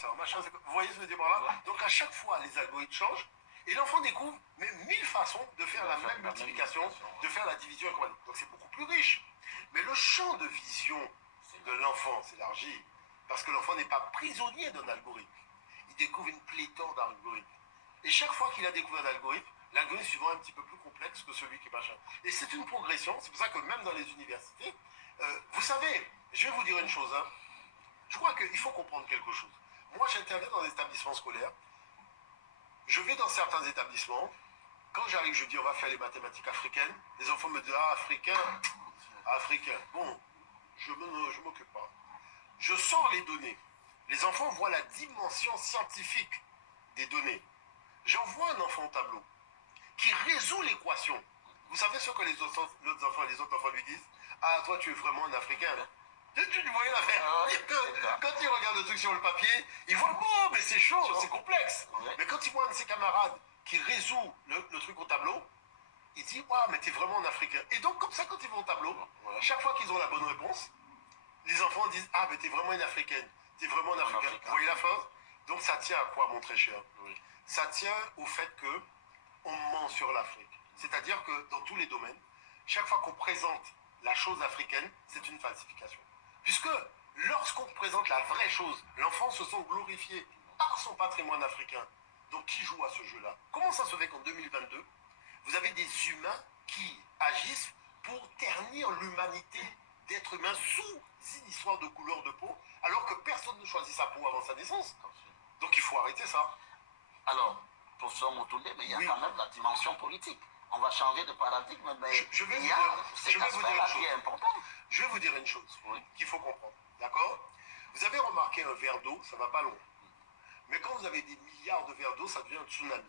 Vous voyez ce que je veux dire par là? Donc à chaque fois, les algorithmes changent et l'enfant découvre même 1000 façons de faire la même multiplication, de faire la division. Donc c'est beaucoup plus riche. Mais le champ de vision de l'enfant s'élargit parce que l'enfant n'est pas prisonnier d'un algorithme. Il découvre une pléthore d'algorithmes. Et chaque fois qu'il a découvert un algorithme, l'algorithme suivant est un petit peu plus complexe que celui qui est machin. Et c'est une progression. C'est pour ça que même dans les universités, vous savez, je vais vous dire une chose. Hein, je crois qu'il faut comprendre quelque chose. Moi, j'interviens dans des établissements scolaires. Je vais dans certains établissements. Quand j'arrive, je dis on va faire les mathématiques africaines. Les enfants me disent ah, africain, africain. Bon, je m'occupe pas. Je sors les données. Les enfants voient la dimension scientifique des données. J'envoie un enfant au tableau qui résout l'équation. Vous savez ce que les autres enfants lui disent? Ah, toi, tu es vraiment un Africain. Tu voyais l'affaire. Quand il regarde le truc sur le papier, il voit, bon, mais c'est chaud, c'est complexe. Mais quand il voit un de ses camarades qui résout le truc au tableau, il dit, waouh, mais t'es vraiment un Africain. Et donc, comme ça, quand ils vont au tableau, chaque fois qu'ils ont la bonne réponse, les enfants disent, ah, mais t'es vraiment une Africaine. T'es vraiment un Africain. Vous voyez la phrase? Donc, ça tient à quoi, mon très cher? Ça tient au fait que on ment sur l'Afrique. C'est-à-dire que dans tous les domaines, chaque fois qu'on présente la chose africaine, c'est une falsification. Puisque lorsqu'on présente la vraie chose, l'enfant se sent glorifié par son patrimoine africain. Donc qui joue à ce jeu-là? Comment ça se fait qu'en 2022, vous avez des humains qui agissent pour ternir l'humanité d'êtres humains sous une histoire de couleur de peau, alors que personne ne choisit sa peau avant sa naissance? Donc il faut arrêter ça. Alors, professeur Motoundé, mais il y a quand même la dimension politique. On va changer de paradigme, mais je vais il y a cet aspect-là qui est important. Je vais vous dire une chose qu'il faut comprendre. D'accord? Vous avez remarqué un verre d'eau, ça ne va pas loin. Mais quand vous avez des milliards de verres d'eau, ça devient un tsunami.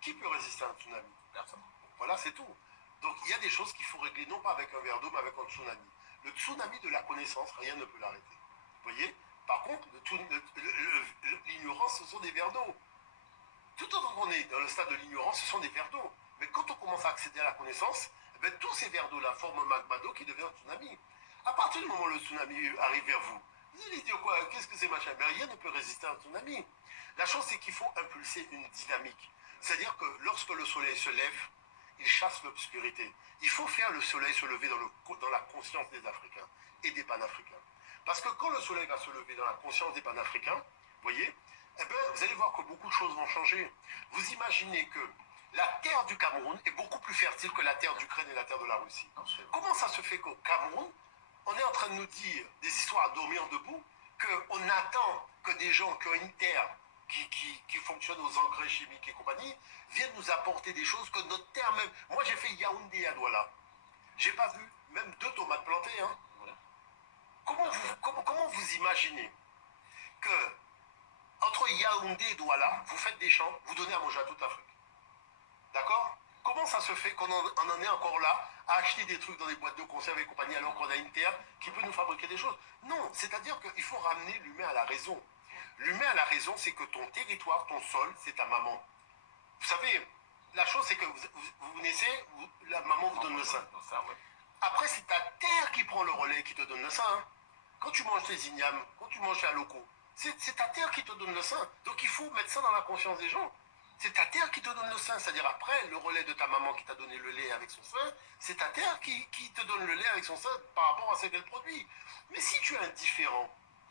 Qui peut résister à un tsunami? Personne. Voilà, c'est tout. Donc il y a des choses qu'il faut régler, non pas avec un verre d'eau, mais avec un tsunami. Le tsunami de la connaissance, rien ne peut l'arrêter. Vous voyez? Par contre, l'ignorance, ce sont des verres d'eau. Tout autant qu'on est dans le stade de l'ignorance, ce sont des verres d'eau. Mais quand on commence à accéder à la connaissance, eh bien, tous ces verres d'eau-là forment un magma d'eau qui devient un tsunami. À partir du moment où le tsunami arrive vers vous, vous allez dire quoi? Qu'est-ce que c'est machin? Mais rien ne peut résister à un tsunami. La chose, c'est qu'il faut impulser une dynamique. C'est-à-dire que lorsque le soleil se lève, il chasse l'obscurité. Il faut faire le soleil se lever dans la conscience des Africains et des panafricains. Parce que quand le soleil va se lever dans la conscience des panafricains, vous voyez, eh bien, vous allez voir que beaucoup de choses vont changer. Vous imaginez que la terre du Cameroun est beaucoup plus fertile que la terre d'Ukraine et la terre de la Russie. Comment ça se fait qu'au Cameroun, on est en train de nous dire des histoires à dormir debout, qu'on attend que des gens qui ont une terre qui fonctionne aux engrais chimiques et compagnie viennent nous apporter des choses que notre terre même... Moi, j'ai fait Yaoundé à Douala. J'ai pas vu même 2 tomates plantées. Hein. Comment vous imaginez que entre Yaoundé et Douala, vous faites des champs, vous donnez à manger à toute l'Afrique? D'accord? Comment ça se fait qu'on en est encore là à acheter des trucs dans des boîtes de conserve et compagnie alors qu'on a une terre qui peut nous fabriquer des choses? Non, c'est-à-dire qu'il faut ramener l'humain à la raison. L'humain à la raison, c'est que ton territoire, ton sol, c'est ta maman. Vous savez, la chose, c'est que vous naissez, la maman vous donne le sein. Après, c'est ta terre qui prend le relais, qui te donne le sein. Hein. Quand tu manges tes ignames, quand tu manges ta loco, c'est ta terre qui te donne le sein. Donc il faut mettre ça dans la conscience des gens. C'est ta terre qui te donne le sein. C'est-à-dire après, le relais de ta maman qui t'a donné le lait avec son sein, c'est ta terre qui te donne le lait avec son sein par rapport à ce qu'elle produit. Mais si tu es indifférent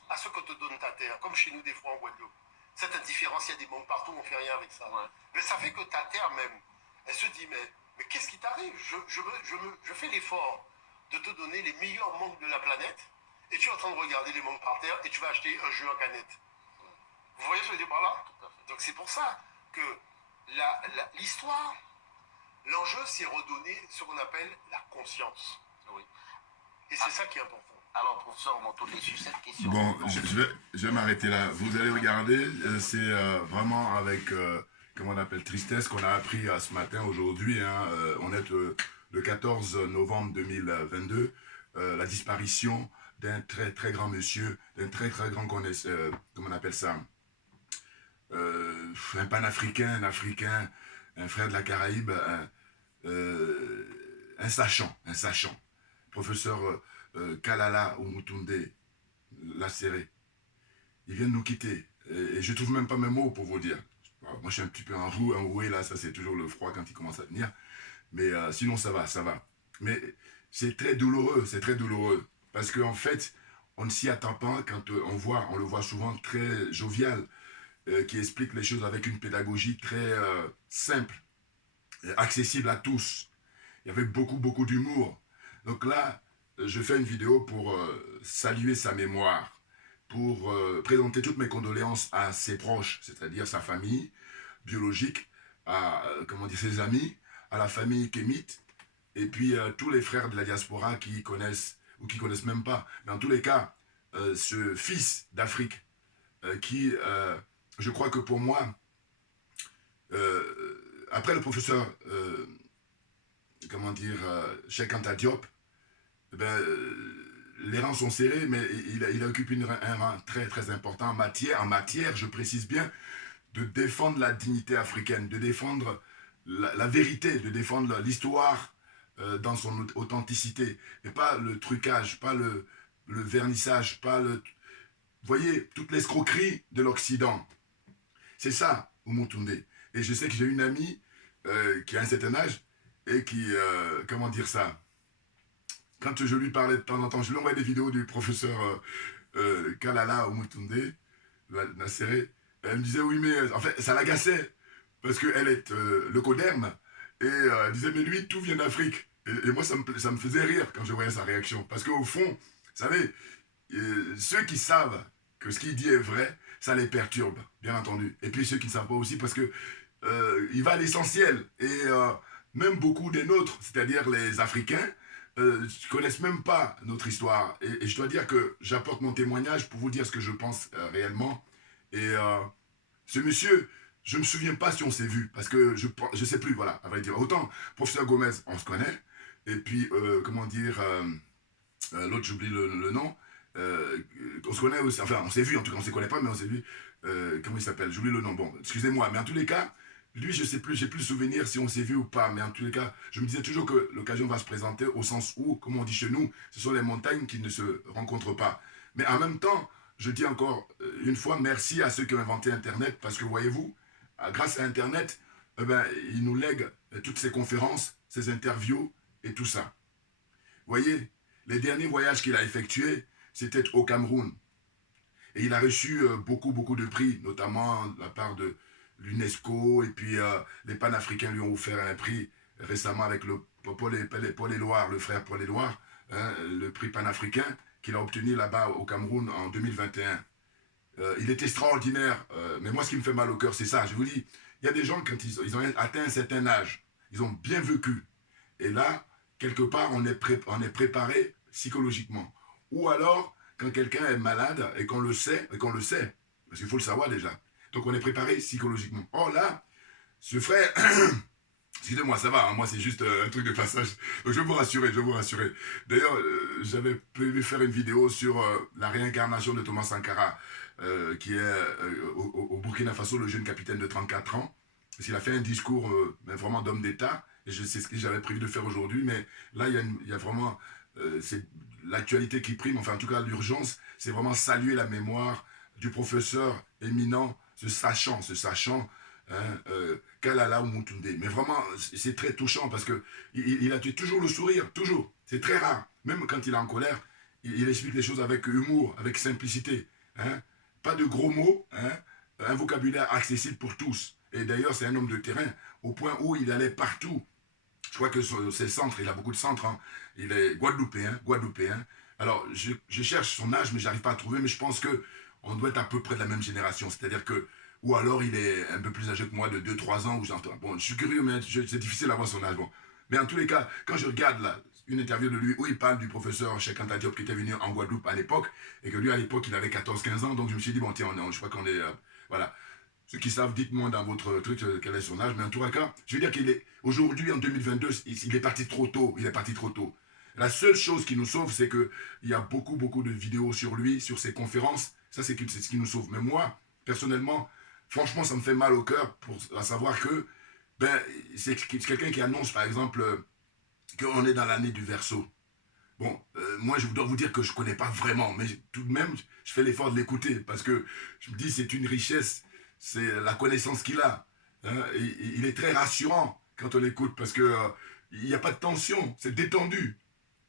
à ce que te donne ta terre, comme chez nous des fois en Guadeloupe, cette indifférence, il y a des manques partout, on ne fait rien avec ça. Ouais. Mais ça fait que ta terre même, elle se dit, mais qu'est-ce qui t'arrive? Je fais l'effort de te donner les meilleurs mangues de la planète, et tu es en train de regarder les mangues par terre, et tu vas acheter un jus en canette. Vous voyez ce que je veux dire par là? Donc c'est pour ça que l'histoire, l'enjeu, c'est redonner ce qu'on appelle la conscience. Oui. Et c'est ça qui est important. Alors, professeur Motoundé, sur cette question... Bon, je vais m'arrêter là. Vous allez regarder, c'est vraiment avec, comment on appelle, tristesse qu'on a appris ce matin, aujourd'hui, hein, on est le 14 novembre 2022, la disparition d'un très très grand monsieur, d'un très très grand connaisseur, comment on appelle ça, un panafricain, un africain, un frère de la Caraïbe, un sachant, professeur Kalala Oumutoundé Lasséré. Il vient de nous quitter. Et je trouve même pas mes mots pour vous dire. Alors, moi, je suis un petit peu enroué, là, ça c'est toujours le froid quand il commence à venir. Mais sinon, ça va, ça va. Mais c'est très douloureux, c'est très douloureux. Parce qu'en fait, on ne s'y attend pas quand on le voit souvent très jovial, qui explique les choses avec une pédagogie très simple, accessible à tous. Il y avait beaucoup, beaucoup d'humour. Donc là, je fais une vidéo pour saluer sa mémoire, pour présenter toutes mes condoléances à ses proches, c'est-à-dire sa famille biologique, à comment dire, ses amis, à la famille kémite, et puis tous les frères de la diaspora qui connaissent ou qui connaissent même pas. Mais en tous les cas, ce fils d'Afrique qui, je crois que pour moi, après le professeur, comment dire, Cheikh Anta Diop, ben, les rangs sont serrés, mais il occupe un rang très très important en matière, je précise bien, de défendre la dignité africaine, de défendre la vérité, de défendre l'histoire dans son authenticité, et pas le trucage, pas le vernissage, pas le... Vous voyez, toute l'escroquerie de l'Occident. C'est ça, Umutunde. Et je sais que j'ai une amie qui a un certain âge et qui, comment dire ça, quand je lui parlais de temps en temps, je lui envoyais des vidéos du professeur Kalala Umutunde, Nassere. Elle me disait, oui, mais en fait, ça l'agaçait, parce qu'elle est le coderme, et elle disait, mais lui, tout vient d'Afrique. Et moi, ça me faisait rire quand je voyais sa réaction, parce qu'au fond, vous savez, ceux qui savent que ce qu'il dit est vrai, ça les perturbe, bien entendu. Et puis ceux qui ne savent pas aussi, parce que il va à l'essentiel. Et même beaucoup des nôtres, c'est-à-dire les Africains, ne connaissent même pas notre histoire. Et je dois dire que j'apporte mon témoignage pour vous dire ce que je pense réellement. Et ce monsieur, je ne me souviens pas si on s'est vu, parce que je ne sais plus, voilà, à vrai dire. Autant, professeur Gomez, on se connaît, et puis, comment dire, l'autre, j'oublie le nom, on se connaît aussi, enfin, on s'est vu, en tout cas, on ne se connaît pas, mais on s'est vu, comment il s'appelle, j'oublie le nom, bon, excusez-moi, mais en tous les cas, lui, je ne sais plus, j'ai plus le souvenir si on s'est vu ou pas, mais en tous les cas, je me disais toujours que l'occasion va se présenter au sens où, comme on dit chez nous, ce sont les montagnes qui ne se rencontrent pas. Mais en même temps, je dis encore une fois merci à ceux qui ont inventé Internet, parce que voyez-vous, grâce à Internet, eh ben, ils nous lèguent toutes ces conférences, ces interviews et tout ça. Vous voyez, les derniers voyages qu'il a effectués, c'était au Cameroun. Et il a reçu beaucoup, beaucoup de prix, notamment de la part de l'UNESCO, et puis les panafricains lui ont offert un prix récemment avec le Paul Éluard, le frère Paul Éluard, hein, le prix panafricain qu'il a obtenu là-bas au Cameroun en 2021. Il est extraordinaire, mais moi ce qui me fait mal au cœur, c'est ça. Je vous dis, il y a des gens, quand ils ont atteint un certain âge, ils ont bien vécu. Et là, quelque part, on est préparé psychologiquement. Ou alors, quand quelqu'un est malade et qu'on le sait, parce qu'il faut le savoir déjà. Donc on est préparé psychologiquement. Or là, ce frère, excusez-moi, ça va, hein, moi c'est juste un truc de passage. Donc je vais vous rassurer, je vais vous rassurer. D'ailleurs, j'avais prévu faire une vidéo sur la réincarnation de Thomas Sankara, qui est au Burkina Faso, le jeune capitaine de 34 ans. Parce qu'il a fait un discours vraiment d'homme d'État, et c'est ce que j'avais prévu de faire aujourd'hui, mais là, il y a vraiment c'est l'actualité qui prime, enfin en tout cas l'urgence, c'est vraiment saluer la mémoire du professeur éminent, ce sachant, hein, Kalala Umutunde. Mais vraiment, c'est très touchant parce que il a toujours le sourire, toujours. C'est très rare. Même quand il est en colère, il explique les choses avec humour, avec simplicité. Hein. Pas de gros mots, hein, un vocabulaire accessible pour tous. Et d'ailleurs, c'est un homme de terrain, au point où il allait partout. Je crois que ses centres, il a beaucoup de centres, hein. Il est guadeloupéen. Alors, je cherche son âge, mais j'arrive pas à trouver, mais je pense que on doit être à peu près de la même génération. C'est-à-dire que, ou alors il est un peu plus âgé que moi, de 2-3 ans, ou genre, bon, je suis curieux, mais c'est difficile d'avoir son âge. Bon. Mais en tous les cas, quand je regarde là, une interview de lui où il parle du professeur Cheikh Anta Diop qui était venu en Guadeloupe à l'époque, et que lui, à l'époque, il avait 14-15 ans, donc je me suis dit, bon, tiens, je crois qu'on est... voilà. Ceux qui savent, dites-moi dans votre truc quel est son âge, mais en tout cas, je veux dire qu'il est, aujourd'hui, en 2022, il est parti trop tôt, La seule chose qui nous sauve, c'est qu'il y a beaucoup, beaucoup de vidéos sur lui, sur ses conférences, ça c'est ce qui nous sauve. Mais moi, personnellement, franchement, ça me fait mal au cœur à savoir que ben, c'est quelqu'un qui annonce, par exemple, qu'on est dans l'année du Verseau. Bon, moi, je dois vous dire que je ne connais pas vraiment, mais tout de même, je fais l'effort de l'écouter parce que je me dis c'est une richesse, c'est la connaissance qu'il a. Hein, et il est très rassurant quand on l'écoute parce que il n'y a pas de tension, c'est détendu.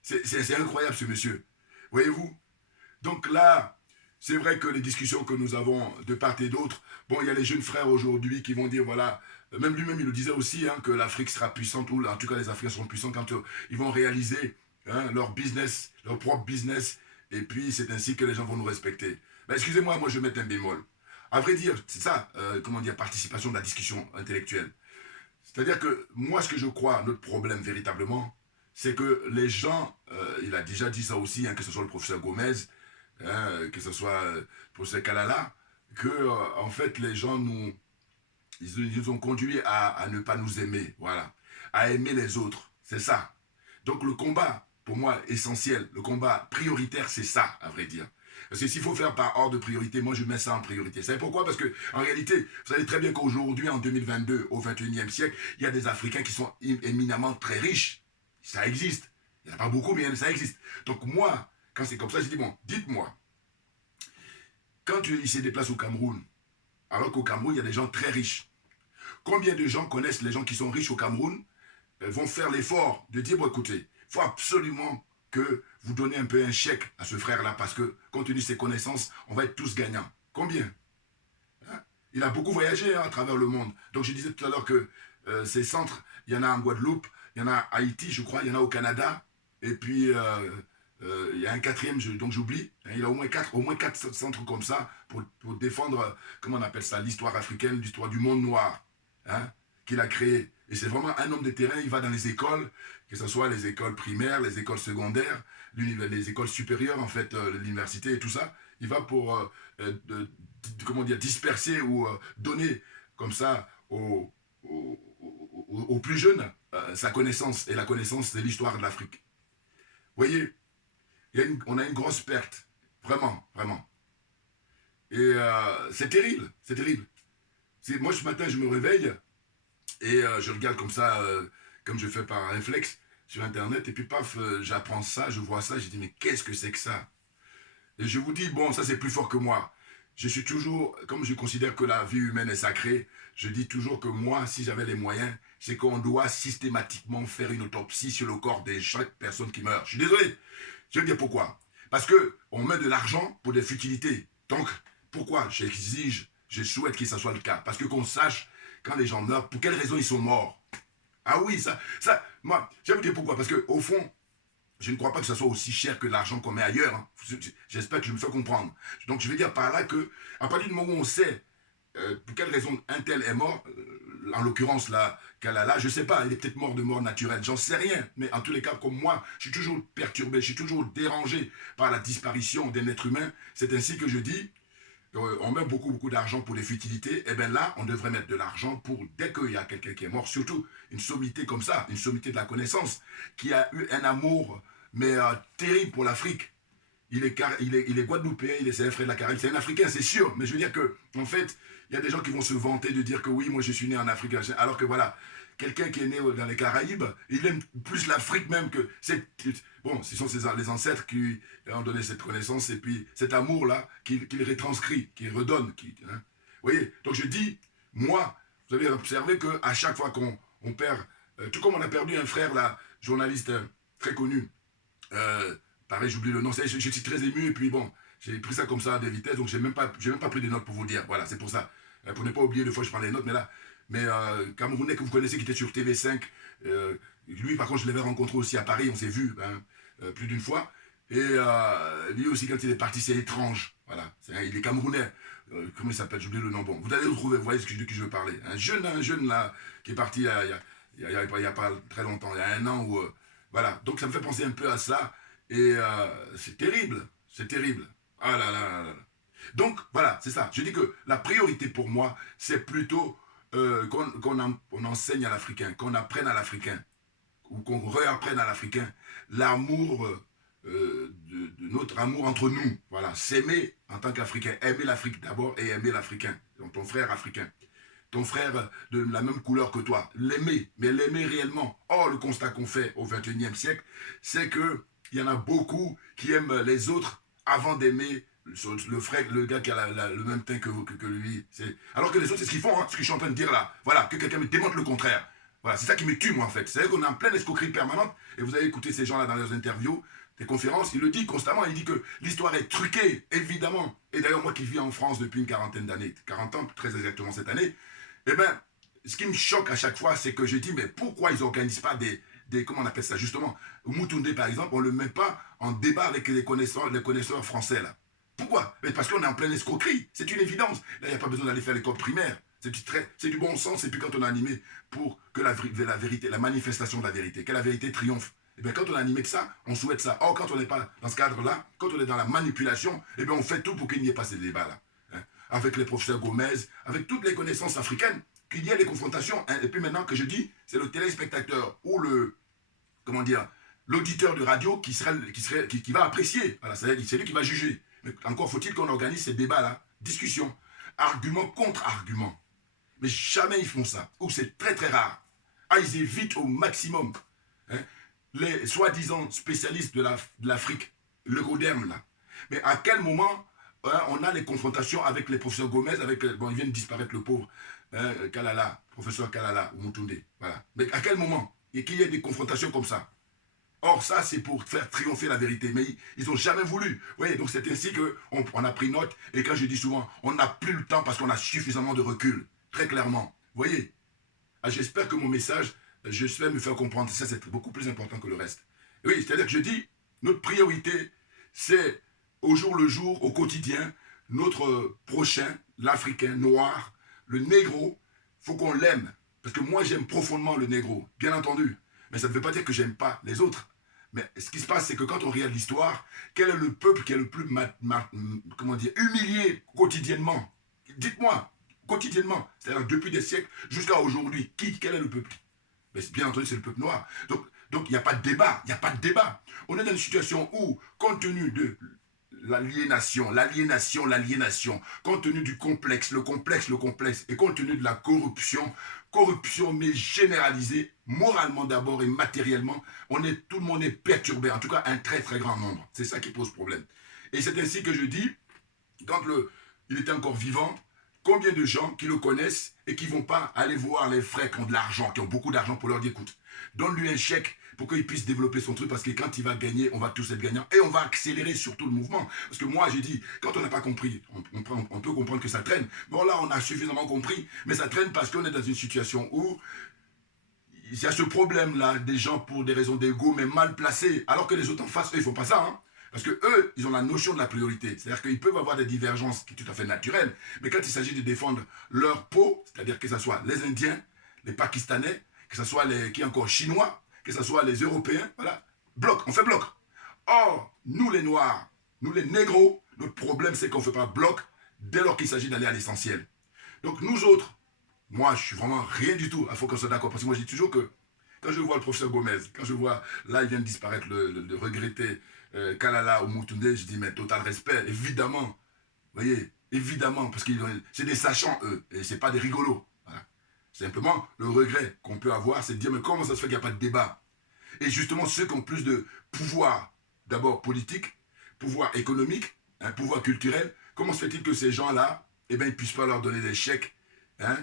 C'est incroyable ce monsieur. Voyez-vous? Donc là, c'est vrai que les discussions que nous avons de part et d'autre, bon, il y a les jeunes frères aujourd'hui qui vont dire, voilà, même lui-même, il le disait aussi, hein, que l'Afrique sera puissante, ou en tout cas les Africains seront puissants quand ils vont réaliser hein, leur business, leur propre business, et puis c'est ainsi que les gens vont nous respecter. Ben, excusez-moi, moi je vais mettre un bémol. À vrai dire, c'est ça, comment dire, participation de la discussion intellectuelle. C'est-à-dire que moi, ce que je crois, notre problème véritablement, c'est que les gens, il a déjà dit ça aussi, hein, que ce soit le professeur Gomez, hein, que ce soit le professeur Kalala, que en fait les gens ils nous ont conduits à ne pas nous aimer, voilà, à aimer les autres, c'est ça. Donc le combat, pour moi, essentiel, le combat prioritaire, c'est ça, à vrai dire. Parce que s'il faut faire par ordre de priorité, moi je mets ça en priorité. Vous savez pourquoi? Parce que en réalité, vous savez très bien qu'aujourd'hui, en 2022, au 21e siècle, il y a des Africains qui sont éminemment très riches. Ça existe. Il n'y en a pas beaucoup, mais ça existe. Donc moi, quand c'est comme ça, je dis, bon, dites-moi, quand il se déplace au Cameroun, alors qu'au Cameroun, il y a des gens très riches, combien de gens connaissent les gens qui sont riches au Cameroun, vont faire l'effort de dire, bon écoutez, il faut absolument que vous donnez un peu un chèque à ce frère-là, parce que compte tenu de ses connaissances, on va être tous gagnants. Combien? Hein? Il a beaucoup voyagé hein, à travers le monde. Donc je disais tout à l'heure que ces centres, il y en a en Guadeloupe, il y en a à Haïti, je crois, il y en a au Canada, et puis il y a un quatrième, donc j'oublie. Hein, il a au moins quatre centres comme ça pour défendre, comment on appelle ça, l'histoire africaine, l'histoire du monde noir, hein, qu'il a créé. Et c'est vraiment un homme de terrain, il va dans les écoles, que ce soit les écoles primaires, les écoles secondaires, les écoles supérieures, en fait, l'université et tout ça. Il va pour, comment dire, disperser ou donner comme ça aux plus jeunes sa connaissance. Et la connaissance, c'est l'histoire de l'Afrique. Vous voyez, on a une grosse perte. Vraiment, vraiment. Et c'est terrible, c'est terrible. Moi, ce matin, je me réveille et je regarde comme ça, comme je fais par réflexe sur Internet, et puis paf, j'apprends ça, je vois ça, je dis, mais qu'est-ce que c'est que ça? Et je vous dis, bon, ça c'est plus fort que moi. Je suis toujours, comme je considère que la vie humaine est sacrée, je dis toujours que moi, si j'avais les moyens, c'est qu'on doit systématiquement faire une autopsie sur le corps de chaque personne qui meurt. Je suis désolé. Je vais dire pourquoi. Parce qu'on met de l'argent pour des futilités. Donc, pourquoi j'exige, je souhaite que ça soit le cas? Parce que qu'on sache, quand les gens meurent, pour quelles raisons ils sont morts. Ah oui, moi, je vais vous dire pourquoi. Parce qu'au fond, je ne crois pas que ça soit aussi cher que l'argent qu'on met ailleurs. Hein. J'espère que je me fais comprendre. Donc, je veux dire par là que, à partir du moment où on sait pour quelle raison un tel est mort, en l'occurrence, là, Kalala, je ne sais pas, il est peut-être mort de mort naturelle, j'en sais rien. Mais en tous les cas, comme moi, je suis toujours perturbé, je suis toujours dérangé par la disparition d'un être humain. C'est ainsi que je dis, on met beaucoup, beaucoup d'argent pour les futilités. Et bien là, on devrait mettre de l'argent pour, dès qu'il y a quelqu'un qui est mort, surtout une sommité comme ça, une sommité de la connaissance, qui a eu un amour, mais terrible pour l'Afrique. Il est guadeloupéen, c'est un frère de la Caraïbe, c'est un Africain, c'est sûr. Mais je veux dire que, en fait, il y a des gens qui vont se vanter de dire que oui, moi je suis né en Afrique, alors que voilà, quelqu'un qui est né dans les Caraïbes, il aime plus l'Afrique même que... Bon, ce sont les ancêtres qui ont donné cette connaissance et puis cet amour-là qu'il retranscrit, qu'il redonne. Hein. Vous voyez, donc je dis, moi, vous avez observé qu'à chaque fois qu'on perd, tout comme on a perdu un frère, là, journaliste très connu, pareil, j'oublie le nom, je suis très ému et puis bon, j'ai pris ça comme ça à des vitesses, donc j'ai même pas pris des notes pour vous dire, voilà, c'est pour ça. Pour ne pas oublier, des fois je prends les notes, mais là, Camerounais que vous connaissez qui était sur TV5, lui par contre je l'avais rencontré aussi à Paris, on s'est vu hein, plus d'une fois, et lui aussi quand il est parti c'est étrange, voilà, il est Camerounais, comment il s'appelle, j'oublie le nom, bon, vous allez le trouver, vous voyez de qui je veux parler, un jeune là, qui est parti il y a pas très longtemps, il y a un an, où, voilà, donc ça me fait penser un peu à ça, et c'est terrible, c'est terrible, ah là là là là. Donc, voilà, c'est ça. Je dis que la priorité pour moi, c'est plutôt qu'on enseigne à l'Africain, qu'on apprenne à l'Africain, ou qu'on réapprenne à l'Africain l'amour, de notre amour entre nous. Voilà, s'aimer en tant qu'Africain, aimer l'Afrique d'abord et aimer l'Africain, donc ton frère africain. Ton frère de la même couleur que toi, l'aimer, mais l'aimer réellement. Or, le constat qu'on fait au XXIe siècle, c'est que il y en a beaucoup qui aiment les autres avant d'aimer le frère, le gars qui a le même teint que lui. Alors que les autres, c'est ce qu'ils font, hein, ce que je suis en train de dire là. Voilà, que quelqu'un me démontre le contraire. Voilà, c'est ça qui me tue, moi, en fait. C'est-à-dire qu'on est en pleine escroquerie permanente, et vous avez écouté ces gens-là dans leurs interviews, des conférences, il le dit constamment, il dit que l'histoire est truquée, évidemment. Et d'ailleurs, moi qui vis en France depuis une quarantaine d'années, 40 ans, très exactement cette année, eh bien, ce qui me choque à chaque fois, c'est que je dis, mais pourquoi ils n'organisent pas comment on appelle ça, justement, Moutoundé, par exemple, on ne le met pas en débat avec les connaisseurs français, là. Pourquoi? Mais parce qu'on est en pleine escroquerie, c'est une évidence. Là, il n'y a pas besoin d'aller faire l'école primaire. C'est du bon sens, et puis quand on a animé pour que la vérité, la manifestation de la vérité, que la vérité triomphe, et bien quand on a animé que ça, on souhaite ça. Or, quand on n'est pas dans ce cadre-là, quand on est dans la manipulation, et bien on fait tout pour qu'il n'y ait pas ces débats-là. Hein? Avec les professeurs Gomez, avec toutes les connaissances africaines, qu'il y ait des confrontations. Hein? Et puis maintenant que je dis, c'est le téléspectateur ou comment dire, l'auditeur de radio qui va apprécier. Voilà, c'est lui qui va juger. Mais encore faut-il qu'on organise ces débats-là, discussion, argument contre argument. Mais jamais ils font ça, ou c'est très très rare. Ah, ils évitent au maximum. Hein, les soi-disant spécialistes de l'Afrique, l'euroderme là. Mais à quel moment hein, on a les confrontations avec les professeurs Gomez, bon, il vient de disparaître le pauvre Kalala, professeur Kalala ou Moutoundé. Voilà. Mais à quel moment et qu'il y ait des confrontations comme ça? Or, ça, c'est pour faire triompher la vérité. Mais ils n'ont jamais voulu. Vous voyez, donc c'est ainsi qu'on a pris note. Et quand je dis souvent, on n'a plus le temps parce qu'on a suffisamment de recul. Très clairement. Vous voyez, j'espère que mon message, j'espère me faire comprendre. Ça, c'est beaucoup plus important que le reste. Oui, c'est-à-dire que je dis, notre priorité, c'est au jour le jour, au quotidien, notre prochain, l'Africain noir, le négro, il faut qu'on l'aime. Parce que moi, j'aime profondément le négro, bien entendu. Mais ça ne veut pas dire que j'aime pas les autres. Mais ce qui se passe, c'est que quand on regarde l'histoire, quel est le peuple qui est le plus comment dire, humilié quotidiennement? Dites-moi, quotidiennement, c'est-à-dire depuis des siècles jusqu'à aujourd'hui, quel est le peuple? Mais bien entendu, c'est le peuple noir. Donc il n'y a pas de débat, il n'y a pas de débat. On est dans une situation où, compte tenu de l'aliénation, compte tenu du complexe, le complexe, et compte tenu de la corruption mais généralisée, moralement d'abord et matériellement, tout le monde est perturbé, en tout cas un très très grand nombre. C'est ça qui pose problème. Et c'est ainsi que je dis, quand il était encore vivant, combien de gens qui le connaissent et qui ne vont pas aller voir les frères qui ont de l'argent, qui ont beaucoup d'argent pour leur dire, écoute, donne-lui un chèque pour qu'il puisse développer son truc, parce que quand il va gagner, on va tous être gagnants, et on va accélérer surtout le mouvement. Parce que moi, j'ai dit, quand on n'a pas compris, on peut comprendre que ça traîne. Bon, là, on a suffisamment compris, mais ça traîne parce qu'on est dans une situation où il y a ce problème-là, des gens pour des raisons d'ego, mais mal placés, alors que les autres en face, eux, ils ne font pas ça, hein. Parce que eux, ils ont la notion de la priorité. C'est-à-dire qu'ils peuvent avoir des divergences qui sont tout à fait naturelles, mais quand il s'agit de défendre leur peau, c'est-à-dire que ce soit les Indiens, les Pakistanais, que ce soit les Chinois, que ce soit les Européens, voilà, on fait bloc. Or, nous les Noirs, nous les négros, notre problème c'est qu'on ne fait pas bloc dès lors qu'il s'agit d'aller à l'essentiel. Donc nous autres, moi je suis vraiment rien du tout, il faut qu'on soit d'accord, parce que moi je dis toujours que quand je vois le professeur Gomez, quand je vois, là il vient de disparaître le regretté Kalala ou Moutoundé, je dis mais total respect, évidemment, vous voyez, évidemment, parce que c'est des sachants eux, et c'est pas des rigolos. Voilà. Simplement, le regret qu'on peut avoir, c'est de dire, mais comment ça se fait qu'il n'y a pas de débat? Et justement, ceux qui ont plus de pouvoir, d'abord politique, pouvoir économique, pouvoir culturel, comment se fait-il que ces gens-là, eh ben, ils ne puissent pas leur donner des chèques, hein?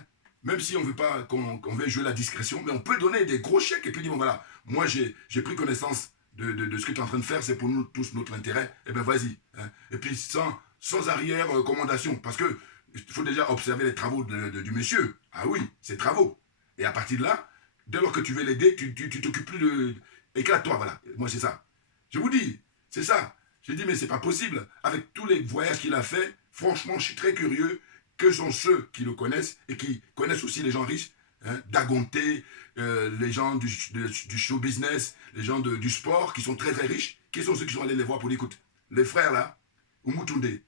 Même si on veut pas qu'on veut jouer la discrétion, mais on peut donner des gros chèques et puis dire, bon voilà, moi j'ai pris connaissance de ce que tu es en train de faire, c'est pour nous tous notre intérêt, eh bien vas-y. Hein? Et puis sans arrière-recommandation, parce que il faut déjà observer les travaux du monsieur. Ah oui, ses travaux. Et à partir de là, dès lors que tu veux l'aider, tu t'occupes plus de... Éclate-toi, voilà. Moi, c'est ça. Je vous dis, c'est ça. J'ai dit, mais c'est pas possible. Avec tous les voyages qu'il a fait, franchement, je suis très curieux. Que sont ceux qui le connaissent et qui connaissent aussi les gens riches, hein, d'Agonté, les gens du show business, les gens du sport qui sont très très riches. Qui sont ceux qui sont allés les voir pour dire, écoute, les frères là, Moutoundé,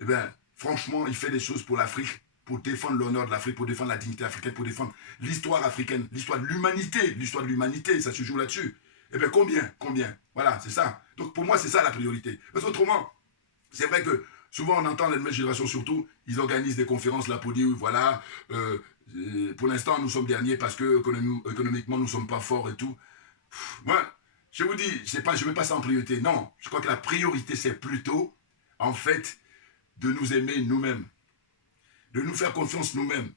eh bien, franchement, il fait des choses pour l'Afrique, pour défendre l'honneur de l'Afrique, pour défendre la dignité africaine, pour défendre l'histoire africaine, l'histoire de l'humanité, ça se joue là-dessus. Eh bien, combien? Voilà, c'est ça. Donc, pour moi, c'est ça la priorité. Parce qu'autrement, c'est vrai que souvent, on entend les nouvelles générations surtout, ils organisent des conférences là pour dire, voilà, pour l'instant, nous sommes derniers parce que économiquement, nous ne sommes pas forts et tout. Moi, je vous dis, je mets pas ça en priorité. Non, je crois que la priorité, c'est plutôt, en fait, de nous aimer nous-mêmes. De nous faire confiance nous-mêmes.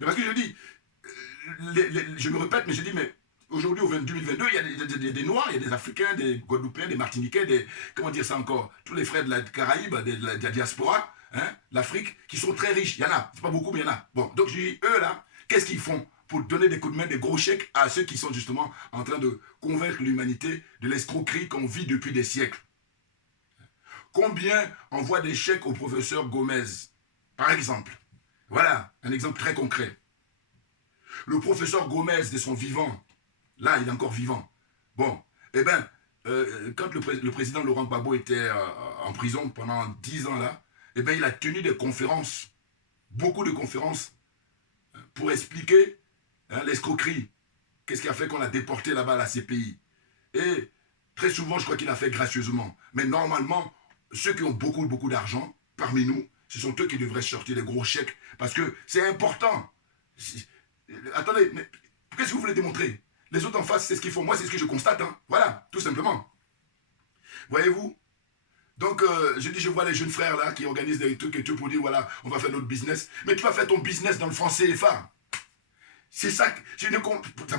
Mais parce que je dis, je me répète, mais je dis, mais aujourd'hui, au 2022, il y a des Noirs, il y a des Africains, des Guadeloupéens, des Martiniquais, comment dire ça encore, tous les frères de la Caraïbe, de la diaspora, hein, l'Afrique, qui sont très riches. Il y en a, c'est pas beaucoup, mais il y en a. Bon, donc je dis, eux là, qu'est-ce qu'ils font pour donner des coups de main, des gros chèques à ceux qui sont justement en train de convaincre l'humanité de l'escroquerie qu'on vit depuis des siècles? Combien envoient des chèques au professeur Gomez, par exemple? Voilà, un exemple très concret. Le professeur Gomez, de son vivant, là, il est encore vivant. Bon, eh bien, quand le président Laurent Gbagbo était en prison pendant 10 ans, là, eh bien, il a tenu des conférences, beaucoup de conférences, pour expliquer l'escroquerie. Qu'est-ce qui a fait qu'on l'a déporté là-bas à la CPI? Et très souvent, je crois qu'il a fait gracieusement. Mais normalement, ceux qui ont beaucoup, beaucoup d'argent, parmi nous, ce sont eux qui devraient sortir des gros chèques. Parce que c'est important. Attendez, qu'est-ce que vous voulez démontrer? Les autres en face, c'est ce qu'ils font. Moi, c'est ce que je constate. Hein. Voilà, tout simplement. Voyez-vous? Donc, je vois les jeunes frères là qui organisent des trucs et tout pour dire, voilà, on va faire notre business. Mais tu vas faire ton business dans le franc CFA. C'est ça, ça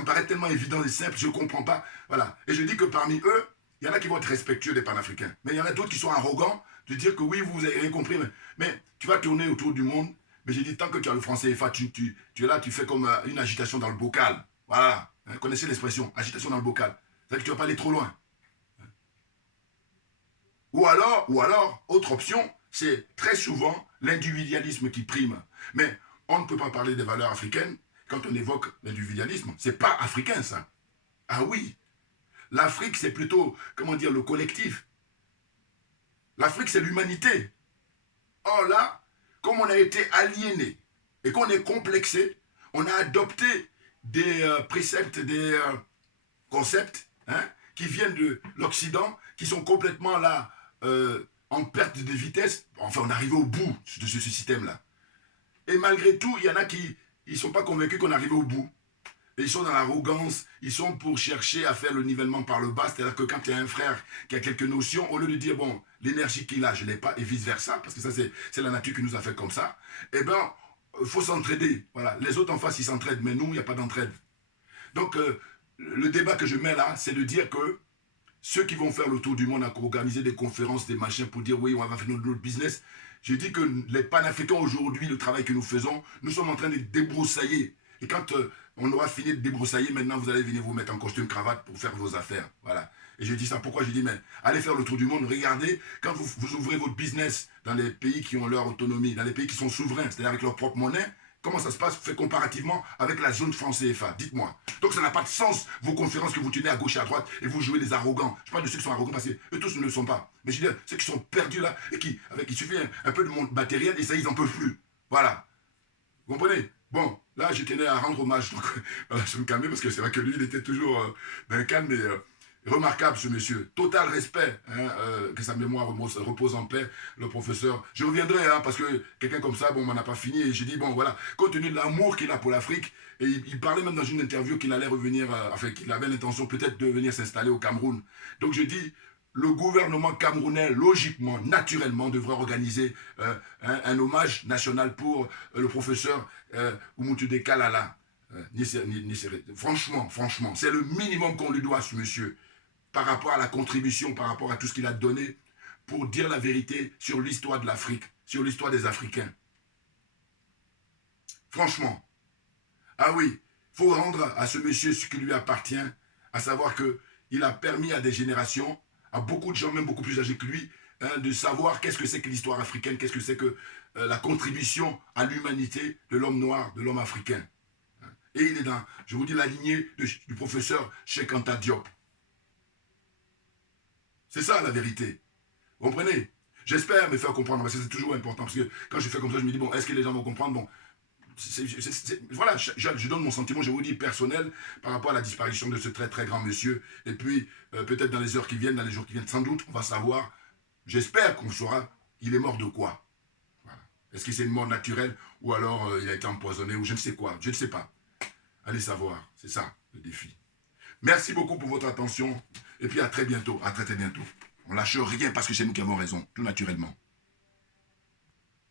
me paraît tellement évident et simple, je ne comprends pas. Voilà. Et je dis que parmi eux, il y en a qui vont être respectueux des panafricains. Mais il y en a d'autres qui sont arrogants de dire que oui, vous avez rien compris. Mais tu vas tourner autour du monde. Mais j'ai dit, tant que tu as le franc CFA, tu es là, tu fais comme une agitation dans le bocal. Voilà. Vous connaissez l'expression, agitation dans le bocal. C'est-à-dire que tu ne vas pas aller trop loin. Ou alors, autre option, c'est très souvent l'individualisme qui prime. Mais on ne peut pas parler des valeurs africaines quand on évoque l'individualisme. C'est pas africain, ça. Ah oui. L'Afrique, c'est plutôt, comment dire, le collectif. L'Afrique, c'est l'humanité. Or là, comme on a été aliéné et qu'on est complexé, on a adopté des préceptes, des concepts qui viennent de l'Occident, qui sont complètement là, en perte de vitesse. Enfin, on est arrivé au bout de ce système-là. Et malgré tout, il y en a qui ne sont pas convaincus qu'on est arrivé au bout. Et ils sont dans l'arrogance, ils sont pour chercher à faire le nivellement par le bas. C'est-à-dire que quand il y a un frère qui a quelques notions, au lieu de dire, bon, l'énergie qu'il a, je ne l'ai pas, et vice-versa, parce que ça, c'est la nature qui nous a fait comme ça, eh bien, il faut s'entraider. Voilà. Les autres en face, ils s'entraident, mais nous, il n'y a pas d'entraide. Donc, le débat que je mets là, c'est de dire que ceux qui vont faire le tour du monde à organiser des conférences, des machins pour dire, oui, on va faire notre business, je dis que les panafricains aujourd'hui, le travail que nous faisons, nous sommes en train de débroussailler. Et quand on aura fini de débroussailler, maintenant vous allez venir vous mettre en costume cravate pour faire vos affaires. Voilà. Et je dis ça pourquoi? Je dis, mais allez faire le tour du monde, regardez, quand vous ouvrez votre business dans les pays qui ont leur autonomie, dans les pays qui sont souverains, c'est-à-dire avec leur propre monnaie, comment ça se passe fait comparativement avec la zone franc CFA? Dites-moi. Donc ça n'a pas de sens, vos conférences que vous tenez à gauche et à droite et vous jouez les arrogants. Je parle de ceux qui sont arrogants parce que eux tous ne le sont pas. Mais je veux dire, ceux qui sont perdus là et il suffit un peu de monde matériel et ça, ils n'en peuvent plus. Voilà. Vous comprenez? Bon, là, je tenais à rendre hommage. Donc, voilà, je vais me calmer parce que c'est vrai que lui, il était toujours d'un calme, mais remarquable, ce monsieur. Total respect, que sa mémoire repose en paix, le professeur. Je reviendrai, parce que quelqu'un comme ça, bon, on n'en a pas fini. Et j'ai dit, bon, voilà, compte tenu de l'amour qu'il a pour l'Afrique, et il parlait même dans une interview qu'il allait revenir, enfin, qu'il avait l'intention peut-être de venir s'installer au Cameroun. Donc, je dis, le gouvernement camerounais, logiquement, naturellement, devrait organiser un hommage national pour le professeur Oumoutoudé Kalala. Franchement, c'est le minimum qu'on lui doit, ce monsieur, par rapport à la contribution, par rapport à tout ce qu'il a donné, pour dire la vérité sur l'histoire de l'Afrique, sur l'histoire des Africains. Franchement. Ah oui, il faut rendre à ce monsieur ce qui lui appartient, à savoir qu'il a permis à des générations, à beaucoup de gens, même beaucoup plus âgés que lui, de savoir qu'est-ce que c'est que l'histoire africaine, qu'est-ce que c'est que la contribution à l'humanité de l'homme noir, de l'homme africain. Et il est dans, je vous dis, la lignée du professeur Cheikh Anta Diop. C'est ça la vérité. Vous comprenez? J'espère me faire comprendre, parce que c'est toujours important, parce que quand je fais comme ça, je me dis, bon, est-ce que les gens vont comprendre? Bon, voilà, je donne mon sentiment, je vous dis, personnel, par rapport à la disparition de ce très très grand monsieur. Et puis, peut-être dans les heures qui viennent, dans les jours qui viennent, sans doute, on va savoir, j'espère qu'on saura, il est mort de quoi. Voilà. Est-ce que c'est une mort naturelle, ou alors il a été empoisonné, ou je ne sais quoi, je ne sais pas. Allez savoir, c'est ça, le défi. Merci beaucoup pour votre attention. Et puis à très bientôt. À très très bientôt. On lâche rien parce que c'est nous qui avons raison, tout naturellement.